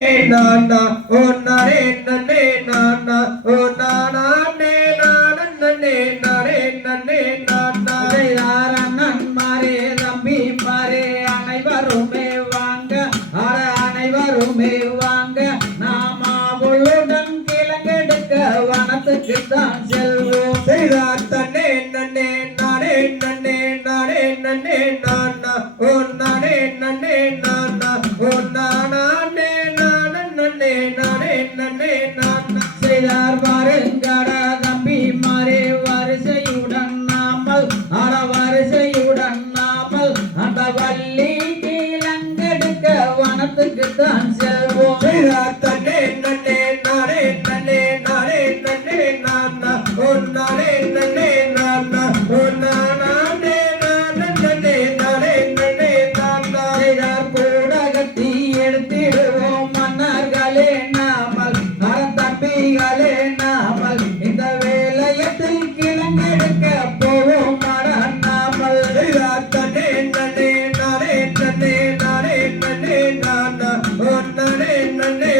நானா ஓ நானே நன்னே நானா ஓ நானா நே நான நன்னே நானே நன்னே நானா யாரண்ணன் மாரே தம்பி மாரே அனைவருமே வாங்க அர அனைவருமே வாங்க நாம உள்ளுடன் செல்வோம் செய்தார் தன்னே நன்னே நானே நன்னே நானே நன்னே நானா ஓ செய்தார் the name.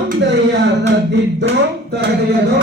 dibdo, tak ada dibdo.